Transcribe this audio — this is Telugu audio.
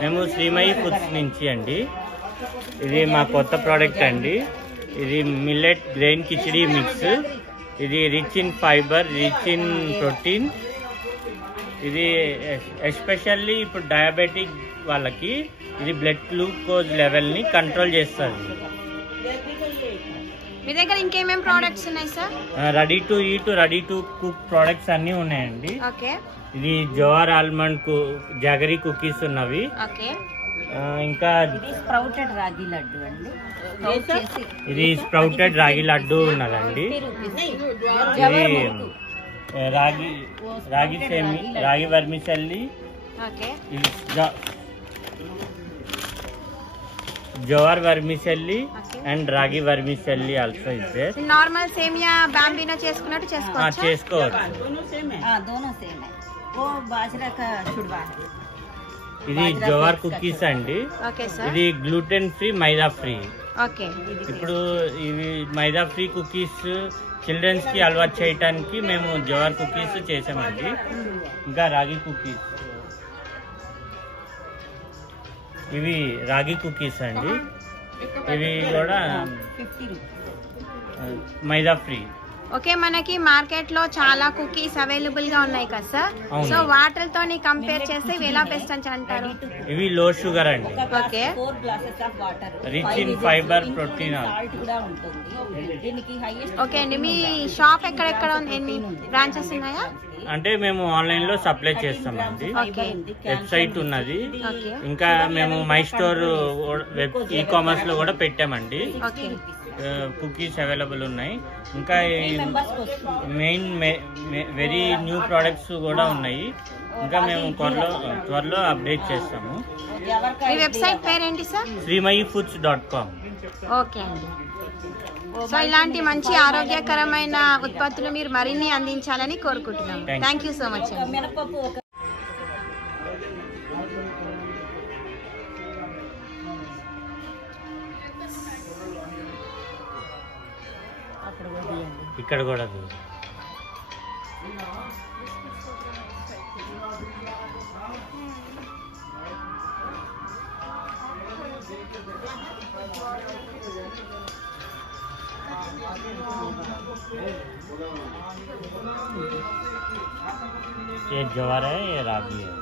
మేము శ్రీమయి ఫుడ్స్ నుంచి అండి. ఇది మా కొత్త ప్రోడక్ట్ అండి. ఇది మిల్లెట్ గ్రెయిన్ కిచిడి మిక్స్. ఇది rich in fibre, rich in protein. ఇది ఎస్పెషల్లీ ఇప్పుడు డయాబెటిక్ వాళ్ళకి ఇది బ్లడ్ గ్లూకోజ్ లెవెల్ని కంట్రోల్ చేస్తుంది. మీ దగ్గర ఇంకేమేం ప్రోడక్ట్స్ ఉన్నాయి sir? Ready to eat, ready to cook products అన్నీ ఉన్నాయండి. ఓకే. ఇది జోవర్ ఆల్మండ్ జాగరీ కుకీస్ ఉన్నవి. ఓకే. ఇంకా స్ప్రౌటెడ్ రాగి లడ్డు అండి. ఇది స్ప్రౌటెడ్ రాగి లడ్డు ఉన్నదండి. ఇది ragi vermicelli. Jowar vermicelli and ragi vermicelli also is there. Normal సేమియా బాంబినో చేసుకున్నట్టు చేసుకోవచ్చు. ఇది జోవర్ కుకీస్ అండి. ఇది గ్లూటెన్ ఫ్రీ, మైదా ఫ్రీ. ఇప్పుడు ఇవి మైదా ఫ్రీ కుకీస్ చిల్డ్రన్స్ కి అలవాటు చేయడానికి మేము జోవర్ కుకీస్ చేసామండి. ఇంకా రాగి కుకీస్, ఇవి రాగి కుకీస్ అండి. ఇవి కూడా మైదా ఫ్రీ. ఓకే. మనకి మార్కెట్ లో చాలా కుకీస్ అవైలబుల్ గా ఉన్నాయి కదా సార్. సో వాటర్ తో కంపేర్ చేస్తే ఇవి ఎలా బెస్ట్ అని అంటారు? ఇవి లో షుగర్ అండి. Okay. Rich in fibre, protein. Okay అండి. మీ షాప్ ఎక్కడెక్కడ ఎన్ని బ్రాంచెస్ ఉన్నాయా? అంటే మేము ఆన్లైన్ లో సప్లై చేస్తామండి. వెబ్సైట్ ఉన్నది. ఇంకా మేము మై స్టోర్ ఈ కామర్స్ లో కూడా పెట్టామండి. కుకీస్ అవైలబుల్ ఉన్నాయి. ఇంకా మెయిన్ వెరీ న్యూ ప్రోడక్ట్స్ కూడా ఉన్నాయి. ఇంకా మేము త్వరలో అప్డేట్ చేస్తాము. వెబ్సైట్ పేరేంటి సార్? srimayifoods.com. ఓకే అండి. సో ఇలాంటి మంచి ఆరోగ్యకరమైన ఉత్పత్తులు మీరు మరిన్ని అందించాలని కోరుకుంటున్నాం. థ్యాంక్ యూ సో మచ్ అండి. ఇక్కడ కూడా ये ज्वार है, ये रागी है.